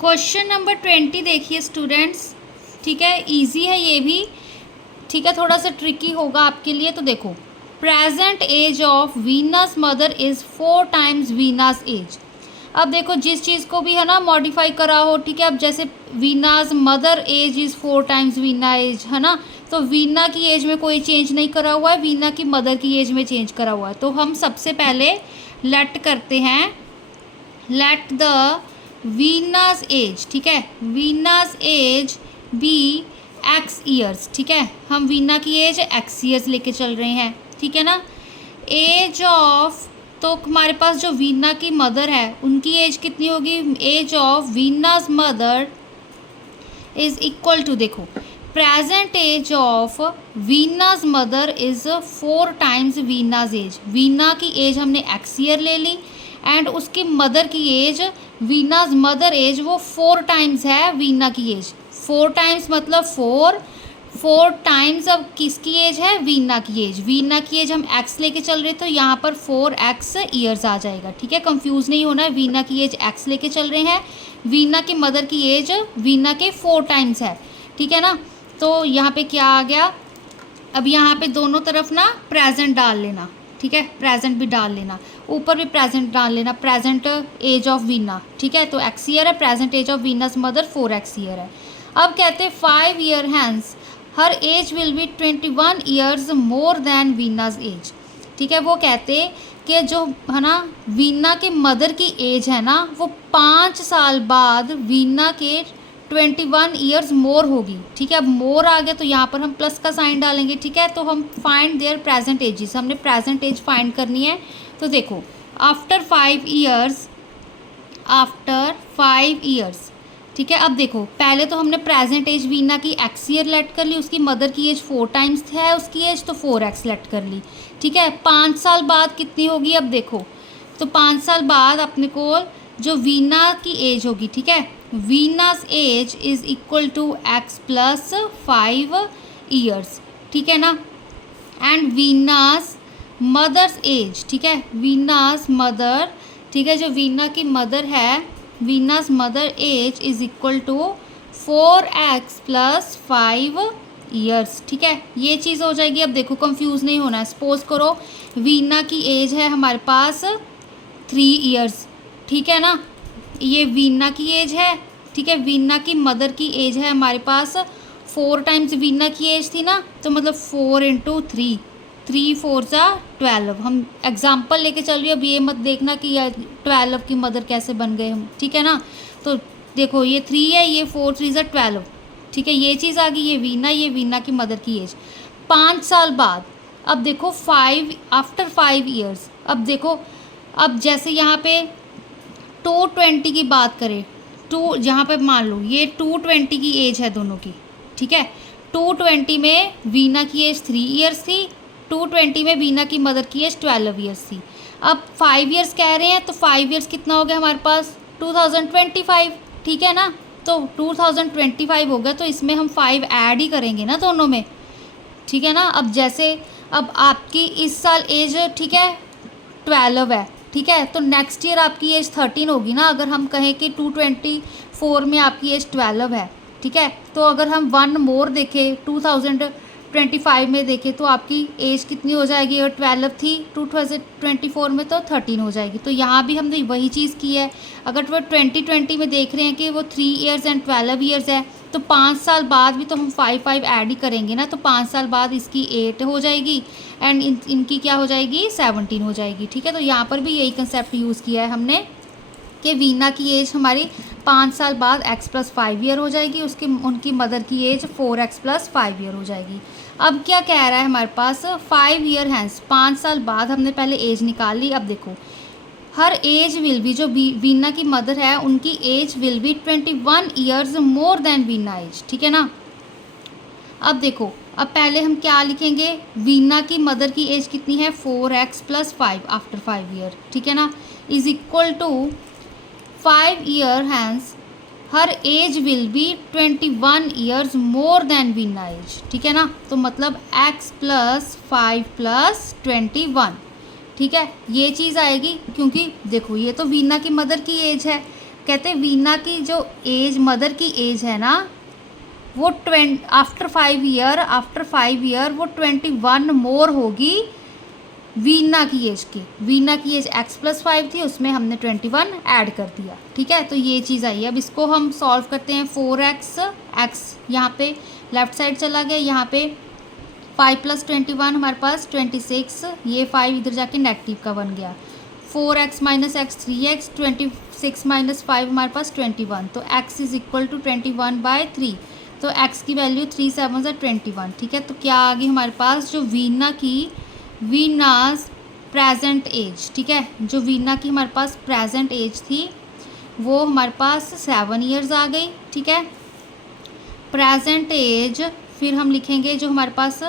Question number 20 देखिए students. ठीक है, इजी है ये भी। ठीक है, थोड़ा सा ट्रिकी होगा आपके लिए। तो देखो, present age of Veena's mother is 4 times Veena's age. अब देखो, जिस चीज़ को भी है ना मॉडिफाई करा हो, ठीक है, अब जैसे Veena's mother age is 4 times Veena age, है ना। तो वीना की एज में कोई चेंज नहीं करा हुआ है, वीना की मदर की एज में चेंज करा हुआ है। तो हम सबसे पहले लेट करते हैं, लेट द वीनास एज, ठीक है, Veena's as B x years. ठीक है, हम वीना की एज एक्स ईयर्स लेके चल रहे हैं, ठीक है ना। एज ऑफ, तो हमारे पास जो वीना की मदर है उनकी एज कितनी होगी, age of Veena's mother is equal to, देखो, present age of Veena's mother is 4 times Veena's age. Veena की एज हमने एक्स ईयर ले ली एंड उसकी मदर की एज, वीनास मदर एज वो 4 टाइम्स है वीना की एज। 4 टाइम्स मतलब 4 टाइम्स। अब किसकी एज है, वीना की एज। वीना की एज हम एक्स लेके चल रहे, तो यहाँ पर 4x ईयर्स आ जाएगा। ठीक है, कंफ्यूज नहीं होना है, वीना की एज एक्स लेके चल रहे हैं, वीना की मदर की एज वीना के 4 टाइम्स है, ठीक है ना। तो यहाँ पे क्या आ गया, अब यहाँ पे दोनों तरफ ना प्रेजेंट डाल लेना, ठीक है, प्रेजेंट भी डाल लेना, ऊपर भी प्रेजेंट डाल लेना, प्रेजेंट एज ऑफ वीना, ठीक है। तो एक्स ईयर है, present age of Veena's mother 4x year है। अब कहते हैं 5 year hence her age will be 21 years more than Veena's age. ठीक है, वो कहते कि जो है ना वीना के मदर की एज है ना, वो 5 साल बाद वीना के 21 ईयर्स मोर होगी। ठीक है, अब मोर आ गया तो यहाँ पर हम प्लस का साइन डालेंगे। ठीक है, तो हम फाइंड देयर प्रेजेंट एजेस, हमने प्रेजेंट एज फाइंड करनी है। तो देखो, आफ्टर 5 ईयर्स, आफ्टर 5 ईयर्स, ठीक है। अब देखो, पहले तो हमने प्रेजेंट एज वीना की एक्स ईयर लेट कर ली, उसकी मदर की एज 4 टाइम्स है उसकी एज, तो 4x लेट कर ली। ठीक है, 5 साल बाद कितनी होगी, अब देखो, तो 5 साल बाद अपने को जो वीना की एज होगी, ठीक है, Veena's age is equal to x plus 5 years, ठीक है ना। एंड वीनास मदर्स एज, ठीक है, वीनास मदर, ठीक है, जो वीना की मदर है, Veena's mother age is equal to 4x plus 5 years. ठीक है, ये चीज़ हो जाएगी। अब देखो, कंफ्यूज नहीं होना है। सपोज करो वीना की एज है हमारे पास 3 ईयर्स, ठीक है ना, ये वीना की एज है, ठीक है, वीना की मदर की एज है हमारे पास 4 टाइम्स वीना की एज थी ना, तो मतलब 4 इंटू 3, 3 4 ज़ा 12। हम एग्जाम्पल लेके चल रही है, अब ये मत देखना कि 12 की मदर कैसे बन गए हम, ठीक है ना। तो देखो, ये 3 है, ये 4 3 ज़ा 12, ठीक है, ये चीज़ आ गई, ये वीना की मदर की एज 5 साल बाद। अब देखो 5 आफ्टर 5 ईयर्स, अब देखो, अब जैसे यहाँ पे 220 की बात करें, टू जहाँ पे मान लो ये 220 की एज है दोनों की, ठीक है। 220 में वीना की एज 3 ईयर्स थी, 220 में वीना की मदर की एज 12 ईयर्स थी। अब 5 ईयर्स कह रहे हैं, तो 5 ईयर्स कितना हो गया हमारे पास, 2025, ठीक है ना। तो 2025 हो गया, तो इसमें हम 5 ऐड ही करेंगे ना दोनों में, ठीक है ना। अब जैसे, अब आपकी इस साल एज, ठीक है, 12 है, ठीक है, तो नेक्स्ट ईयर आपकी एज 13 होगी ना। अगर हम कहें कि 224 में आपकी एज 12 है, ठीक है, तो अगर हम 1 मोर देखें 2025 में देखें, तो आपकी एज कितनी हो जाएगी, अगर 12 थी 2024 में तो 13 हो जाएगी। तो यहाँ भी हमने वही चीज़ की है। अगर वो 2020 में देख रहे हैं कि वो 3 ईयर्स एंड 12 ईयर्स है, तो 5 साल बाद भी तो हम 5 ऐड ही करेंगे ना। तो 5 साल बाद इसकी 8 हो जाएगी एंड इनकी क्या हो जाएगी, 17 हो जाएगी, ठीक है। तो यहाँ पर भी यही कंसेप्ट यूज़ किया है हमने कि वीना की एज हमारी 5 साल बाद x प्लस 5 ईयर हो जाएगी, उसकी उनकी मदर की एज 4x प्लस 5 ईयर हो जाएगी। अब क्या कह रहा है हमारे पास, 5 ईयर हैंस, 5 साल बाद हमने पहले एज निकाल ली। अब देखो, हर एज विल बी, जो वीना की मदर है उनकी age will be 21 years more than Veena age, ठीक है ना। अब देखो, अब पहले हम क्या लिखेंगे, वीना की मदर की एज कितनी है, 4x प्लस 5 आफ्टर 5 ईयर, ठीक है ना, is equal to 5 year hence her age will be 21 years more than Veena age, ठीक है ना। तो मतलब x प्लस 5 प्लस 21, ठीक है, ये चीज़ आएगी। क्योंकि देखो, ये तो वीना की मदर की एज है, कहते हैं वीना की जो एज, मदर की एज है ना, वो आफ्टर 5 ईयर वो 21 मोर होगी वीना की एज की। वीना की एज x+5 थी, उसमें हमने 21 ऐड कर दिया। ठीक है, तो ये चीज़ आई। अब इसको हम सॉल्व करते हैं। 4x यहाँ पे लेफ्ट साइड चला गया, यहाँ पे 5 + 21 हमारे पास 26, ये 5 इधर जाके नेगेटिव का बन गया। 4x - x 3x, 26 - 5 हमारे पास 21, तो x = 21/3, तो x की वैल्यू 3 7 21। ठीक है, तो क्या आ गई हमारे पास, जो वीनास प्रेजेंट एज, ठीक है, जो वीना की हमारे पास प्रेजेंट एज थी वो हमारे पास 7 ईयर्स आ गई। ठीक है, प्रेजेंट एज, फिर हम लिखेंगे जो हमारे पास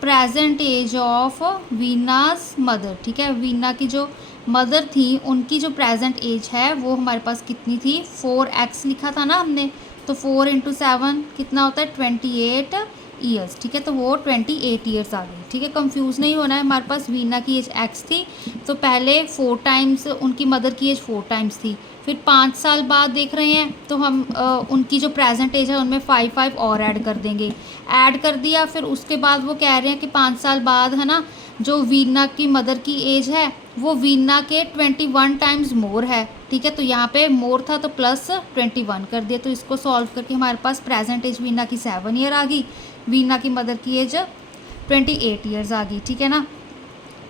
present age of Veena's mother. ठीक है, वीना की जो मदर थी उनकी जो प्रेजेंट एज है वो हमारे पास कितनी थी, 4x लिखा था ना हमने, तो 4 × 7 कितना होता है, 28 ईयर्स। ठीक है, तो वो 28 ईयर्स आ गई। ठीक है, कंफ्यूज नहीं होना है। हमारे पास वीना की एज x थी, तो पहले 4 टाइम्स उनकी मदर की एज 4 टाइम्स थी, फिर 5 साल बाद देख रहे हैं तो हम उनकी जो प्रेजेंट एज है उनमें 5 और ऐड कर देंगे। ऐड कर दिया, फिर उसके बाद वो कह रहे हैं कि 5 साल बाद है ना, जो वीना की मदर की एज है वो वीना के 21 टाइम्स मोर है। ठीक है, तो यहाँ पे मोर था तो +21 कर दिया, तो इसको सॉल्व करके हमारे पास प्रेजेंट एज वीना की 7 ईयर आ गई, वीना की मदर की एज 28 ईयर्स आ गई। ठीक है ना,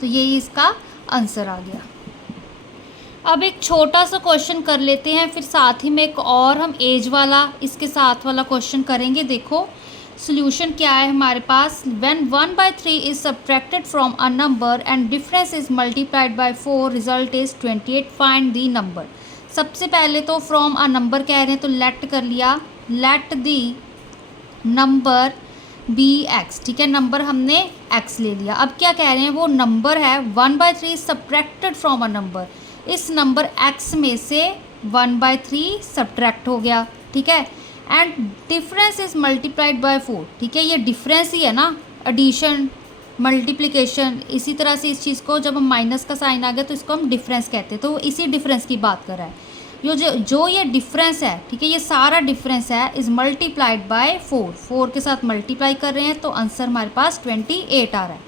तो यही इसका आंसर आ गया। अब एक छोटा सा क्वेश्चन कर लेते हैं, फिर साथ ही में एक और हम एज वाला इसके साथ वाला क्वेश्चन करेंगे। देखो सोल्यूशन क्या है हमारे पास। When 1/3 is subtracted from a number and difference is multiplied by 4, result is 28, find the number. सबसे पहले तो फ्रॉम अ नंबर कह रहे हैं तो लेट कर लिया, let the number be x। ठीक है, नंबर हमने x ले लिया। अब क्या कह रहे हैं, वो नंबर है 1/3 सब्ट्रैक्टेड फ्रॉम अ नंबर, इस नंबर x में से 1/3 सब्ट्रैक्ट हो गया। ठीक है, and difference is multiplied by 4। ठीक है, ये डिफरेंस ही है ना, एडिशन मल्टीप्लिकेशन, इसी तरह से इस चीज़ को जब हम माइनस का साइन आ गया तो इसको हम डिफरेंस कहते हैं, तो इसी डिफरेंस की बात कर रहा है। जो ये डिफरेंस है, ठीक है, ये सारा डिफरेंस है, इज़ मल्टीप्लाइड बाय 4 के साथ मल्टीप्लाई कर रहे हैं, तो आंसर हमारे पास 28 आ रहा है।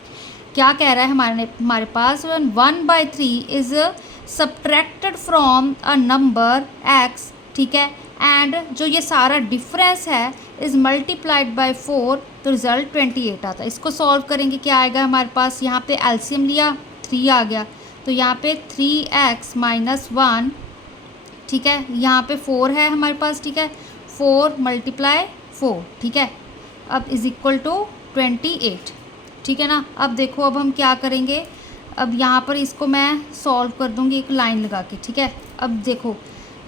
क्या कह रहा है हमारे पास, 1/3 is subtracted from a number x। ठीक है, एंड जो ये सारा डिफरेंस है इज़ मल्टीप्लाइड बाय 4, तो रिज़ल्ट 28 आता है। इसको सॉल्व करेंगे, क्या आएगा हमारे पास, यहाँ पे एलसीएम लिया 3 आ गया, तो यहाँ पे 3x - 1, ठीक है, यहाँ पे 4 है हमारे पास। ठीक है, 4 × 4, ठीक है, अब = 28। ठीक है ना, अब देखो अब हम क्या करेंगे, अब यहाँ पर इसको मैं सॉल्व कर दूँगी एक लाइन लगा के। ठीक है, अब देखो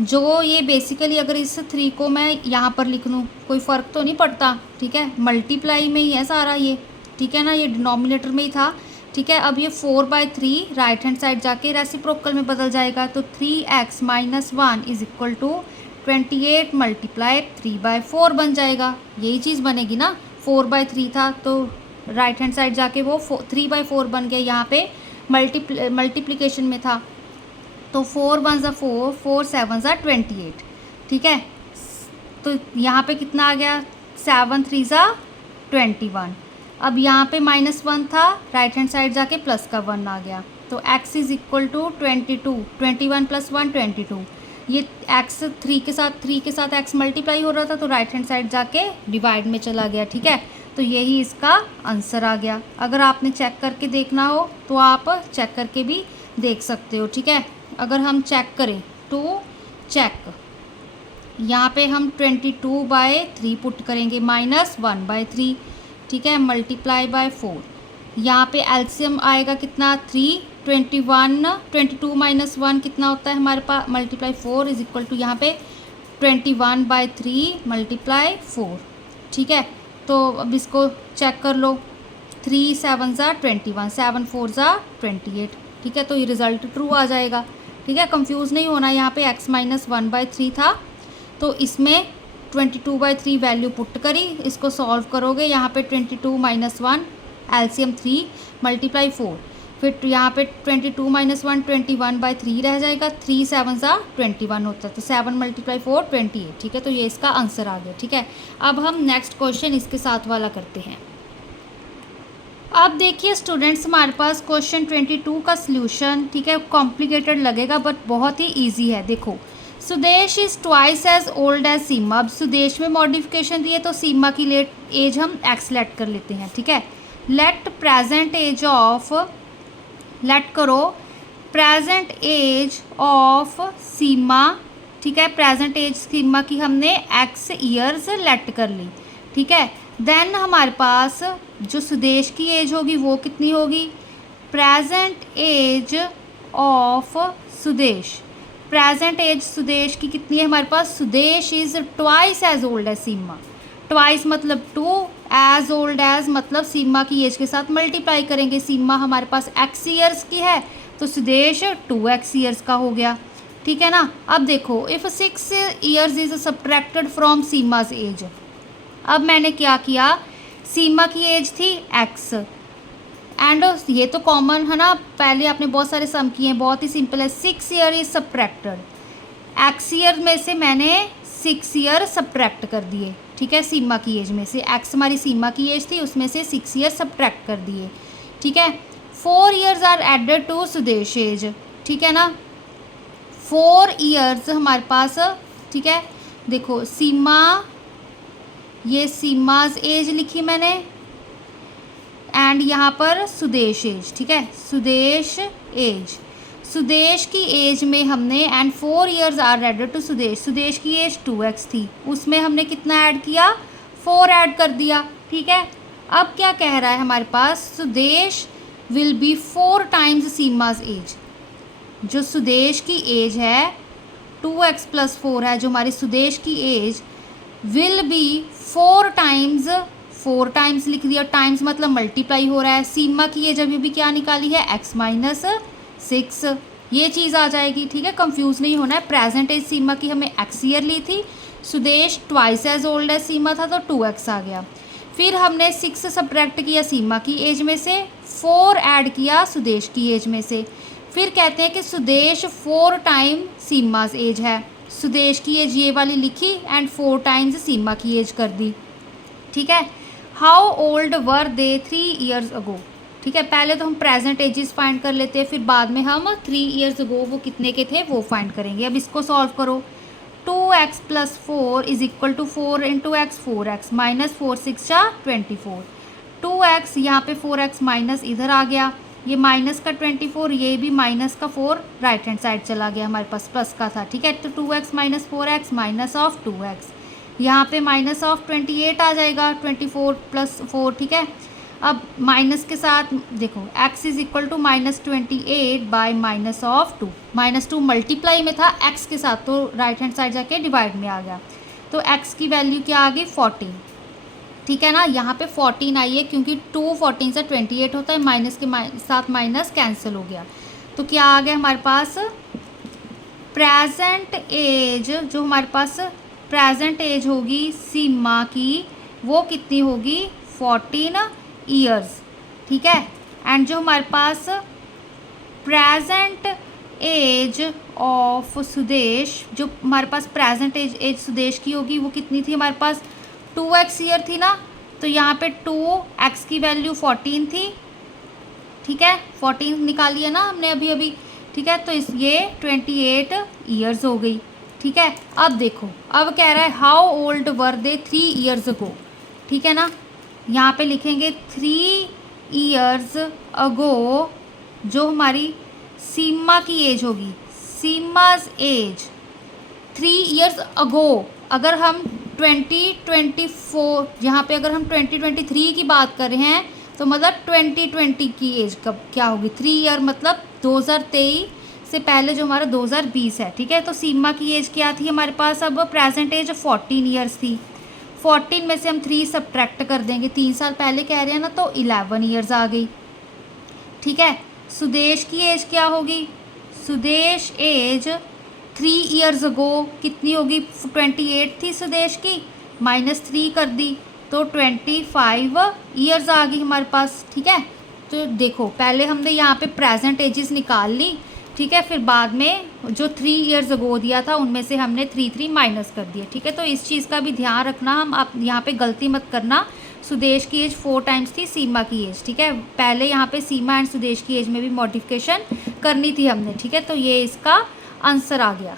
जो ये बेसिकली अगर इस 3 को मैं यहाँ पर लिख लूँ कोई फ़र्क तो नहीं पड़ता। ठीक है, मल्टीप्लाई में ही है सारा ये। ठीक है ना, ये डिनोमिनेटर में ही था। ठीक है, अब ये 4/3 राइट हैंड साइड जाके रेसिप्रोकल में बदल जाएगा, तो 3x - 1 = 28 × 3/4 बन जाएगा। यही चीज़ बनेगी ना, 4/3 था तो राइट हैंड साइड जाके वो 3/4 बन गया, यहाँ पे मल्टीप्लिकेशन में था, तो 4 1 = 4, 4 7 = 28। ठीक है, तो यहाँ पे कितना आ गया, 7 3 = 21। अब यहाँ पे -1 था, राइट हैंड साइड जाके प्लस का 1 आ गया, तो x = 22, 21 + 1 22। ये x 3 के साथ x मल्टीप्लाई हो रहा था, तो राइट हैंड साइड जाके डिवाइड में चला गया। ठीक है, तो यही इसका आंसर आ गया। अगर आपने चेक करके देखना हो तो आप चेक करके भी देख सकते हो। ठीक है, अगर हम चेक करें तो चेक, यहाँ पे हम 22/3 पुट करेंगे, -1/3। ठीक है, मल्टीप्लाई बाय 4, यहाँ पे एलसीएम आएगा कितना, 3, 21, 22 - 1 कितना होता है हमारे पास, मल्टीप्लाई 4 = यहाँ पे 21/3 × 4। ठीक है, तो अब इसको चेक कर लो, 3 7 = 21, 7 4 = 28। ठीक है, तो ये रिज़ल्ट ट्रू आ जाएगा। ठीक है, कंफ्यूज नहीं होना, यहाँ पे x - 1/3 था, तो इसमें 22/3 वैल्यू पुट करी, इसको सॉल्व करोगे, यहाँ पे 22 - 1 एलसीएम 3 × 4, फिर यहाँ पे 22 - 1 21/3 रह जाएगा, 3 7 21 होता है, तो 7 × 4 28। ठीक है, तो ये इसका आंसर आ गया। ठीक है, अब हम नेक्स्ट क्वेश्चन इसके साथ वाला करते हैं। अब देखिए स्टूडेंट्स, हमारे पास क्वेश्चन 22 का सल्यूशन, ठीक है, कॉम्प्लिकेटेड लगेगा बट बहुत ही ईजी है। देखो, Sudesh is twice as old as Seema. अब सुदेश में मॉडिफिकेशन दी है तो सीमा की लेट एज हम एक्स लेट कर लेते हैं। ठीक है, let present age of, let करो प्रेजेंट एज ऑफ सीमा। ठीक है, प्रेजेंट एज सीमा की हमने एक्स ईयर्स लेट कर ली। ठीक है, देन हमारे पास जो सुदेश की एज होगी वो कितनी होगी, present age of Sudesh. Present age Sudesh की कितनी है हमारे पास, Sudesh is twice as old as Seema. Twice मतलब 2, एज ओल्ड एज मतलब सीमा की एज के साथ मल्टीप्लाई करेंगे। सीमा हमारे पास एक्स ईयर्स की है तो सुदेश 2x ईयर्स का हो गया। ठीक है ना। अब देखो, if 6 years is subtracted from Seema's age. अब मैंने क्या किया, सीमा की एज थी x एंड ये तो कॉमन है ना, पहले आपने बहुत सारे सम किए हैं, बहुत ही सिंपल है। 6 year is subtracted, x year में से मैंने 6 ईयर सब्ट्रैक्ट कर दिए। ठीक है, सीमा की एज में से x हमारी सीमा की एज थी, उसमें से 6 ईयर सब्ट्रैक्ट कर दिए। ठीक है, 4 years are added to Sudesh age. ठीक है ना, 4 ईयर्स हमारे पास। ठीक है, देखो सीमा, ये सीमाज एज लिखी मैंने एंड यहाँ पर सुदेश एज। ठीक है, सुदेश एज, सुदेश की एज में हमने and 4 years are added to Sudesh. Sudesh की एज 2x थी, उसमें हमने कितना ऐड किया, 4 ऐड कर दिया। ठीक है, अब क्या कह रहा है हमारे पास, Sudesh will be 4 times Seema's age. जो सुदेश की एज है 2x + 4 है, जो हमारी सुदेश की age will be 4 times, 4 times लिख दिया, टाइम्स मतलब मल्टीप्लाई हो रहा है। सीमा की एज अभी भी क्या निकाली है, x - 6, ये चीज़ आ जाएगी। ठीक है, कंफ्यूज नहीं होना है। प्रेजेंट एज सीमा की हमें x ईयर ली थी, Sudesh twice as old as Seema था तो 2x आ गया। फिर हमने 6 सब्ट्रैक्ट किया सीमा की एज में से, 4 ऐड किया सुदेश की एज में से। फिर कहते हैं कि सुदेश 4 टाइम सीमाज एज है। सुदेश की एज ये वाली लिखी एंड 4 टाइम्स सीमा की एज कर दी। ठीक है, how old were they 3 years ago. ठीक है, पहले तो हम प्रेजेंट एजेस फाइंड कर लेते हैं, फिर बाद में हम 3 ईयर्स अगो वो कितने के थे वो फाइंड करेंगे। अब इसको सॉल्व करो, 2x + 4 is equal to 4 × x, 4x -4 6 24। 2x यहाँ पे 4x माइनस इधर आ गया, ये माइनस का 24, ये भी माइनस का 4 राइट हैंड साइड चला गया, हमारे पास प्लस का था। ठीक है, तो 2x - 4x -2x, यहाँ पे -28 आ जाएगा, 24 + 4। ठीक है, अब माइनस के साथ देखो x is equal to -28 by -2, -2 multiply में था x के साथ तो राइट हैंड साइड जाके डिवाइड में आ गया, तो x की वैल्यू क्या आ गई, 14। ठीक है ना, यहाँ पे 14 आई है क्योंकि 2 14 से 28 होता है, माइनस के साथ माइनस कैंसिल हो गया, तो क्या आ गया हमारे पास, प्रेजेंट एज, जो हमारे पास प्रेजेंट एज होगी सीमा की वो कितनी होगी, 14 ईयर्स। ठीक है, एंड जो हमारे पास प्रेजेंट एज ऑफ सुदेश, जो हमारे पास प्रेजेंट एज सुदेश की होगी वो कितनी थी हमारे पास, 2x ईयर थी ना, तो यहाँ पे 2x की वैल्यू 14 थी। ठीक है, 14 निकाली है ना हमने अभी अभी। ठीक है, तो ये 28 ईयर्स हो गई। ठीक है, अब देखो, अब कह रहा है how old were they 3 years ago. ठीक है ना, यहाँ पे लिखेंगे 3 ईयर्स अगो, जो हमारी सीमा की एज होगी, सीमाज एज 3 ईयर्स अगो। अगर हम 2024, यहाँ पे अगर हम 2023 की बात कर रहे हैं तो मतलब 2020 की एज कब क्या होगी, 3 ईयर मतलब 2023 से पहले जो हमारा 2020 है। ठीक है, तो सीमा की एज क्या थी हमारे पास, अब प्रेजेंट एज 14 ईयर्स थी, 14 में से हम 3 सब्ट्रैक्ट कर देंगे, 3 साल पहले कह रहे हैं ना, तो 11 ईयर्स आ गई। ठीक है, सुदेश की एज क्या होगी, सुदेश एज 3 ईयर्स अगो कितनी होगी, 28 थी सुदेश की, -3 कर दी तो 25 ईयर्स आ गई हमारे पास। ठीक है, तो देखो पहले हमने यहाँ पे प्रेजेंट एजेस निकाल ली, ठीक है, फिर बाद में जो 3 ईयर्स अगो दिया था उनमें से हमने 3 माइनस कर दिया, ठीक है। तो इस चीज़ का भी ध्यान रखना, हम आप यहाँ पे गलती मत करना। सुदेश की एज 4 टाइम्स थी सीमा की एज, ठीक है। पहले यहाँ पे सीमा एंड सुदेश की एज में भी मॉडिफिकेशन करनी थी हमने, ठीक है। तो ये इसका आंसर आ गया।